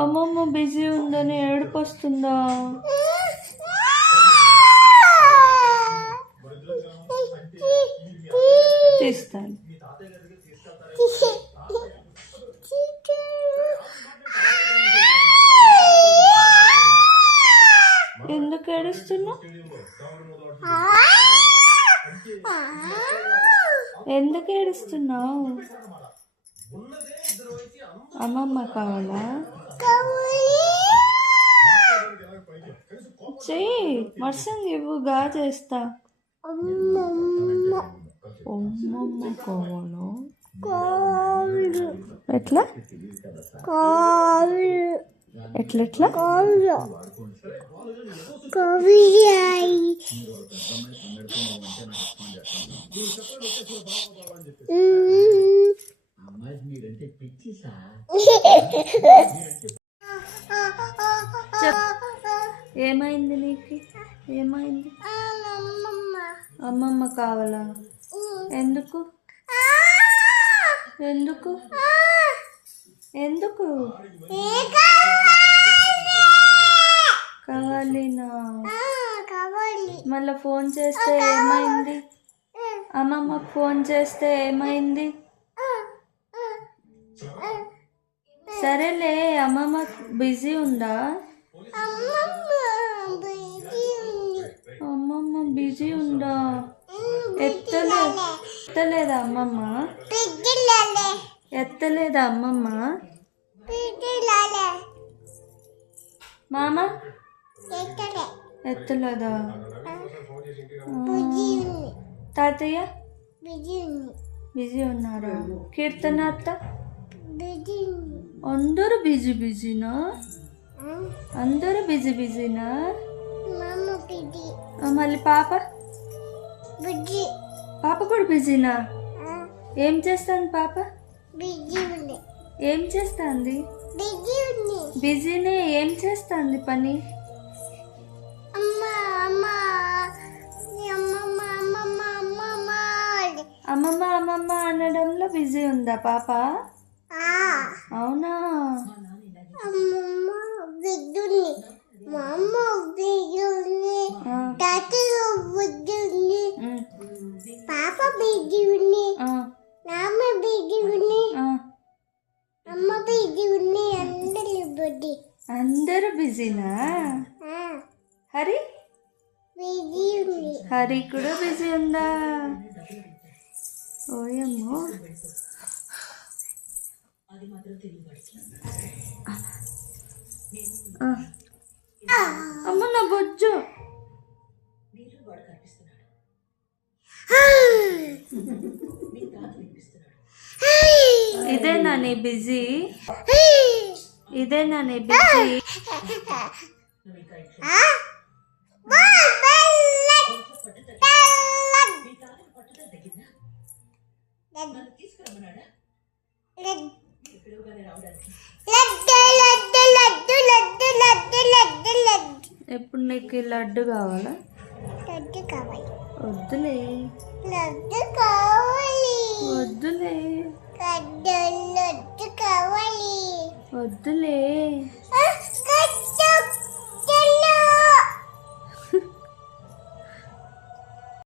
అమ్మమ్మ బిజీ ఉందని ఏడుపు వస్తుందా? తీస్తాను. ఎందుకు ఏడుస్తున్నావు? ఎందుకు ఏడుస్తున్నావు? అమ్మమ్మ కావాలా? చెయ్యి, వర్షం ఇవ్వుగా చేస్తా. అమ్మమ్మ కావాలా? ఎట్లా ఎట్లా ఎట్లా ఏమైంది నీకు? ఏమైంది? అమ్మమ్మ కావాలా? ఎందుకు ఎందుకు ఎందుకు కావాలినా? మళ్ళీ ఫోన్ చేస్తే ఏమైంది? అమ్మమ్మకు ఫోన్ చేస్తే ఏమైంది? సరేలే, అమ్మమ్మ బిజీ ఉందా? అమ్మమ్మ బిజీ ఉందా? ఎత్తలేదా అమ్మమ్మ? ఎత్తలేదా అమ్మమ్మ? మామ ఎత్తలేదా? తాతయ్య బిజీ ఉన్నారా? కీర్తన అత్త అందరూ బిజీనా? అందరూ బిజీనా? మళ్ళీ పాప కూడా బిజీనా? ఏం చేస్తాను పాప? ఏం చేస్తుంది? బిజీనే. ఏం చేస్తుంది పని? అమ్మమ్మ అమ్మమ్మ అనడంలో బిజీ ఉందా పాప? అవునా? అందరూ బిజీనా? హరి కూడా బిజీ ఉందా? ఓయమ్మో. అమ్మ నా బొజ్జు. ఇదేనా నీ బిజీ? ఇదేనా నీ బిజీ? ఎప్పుడు నీకు లడ్డు కావాలా? వద్దులే వద్దులే వద్దులే.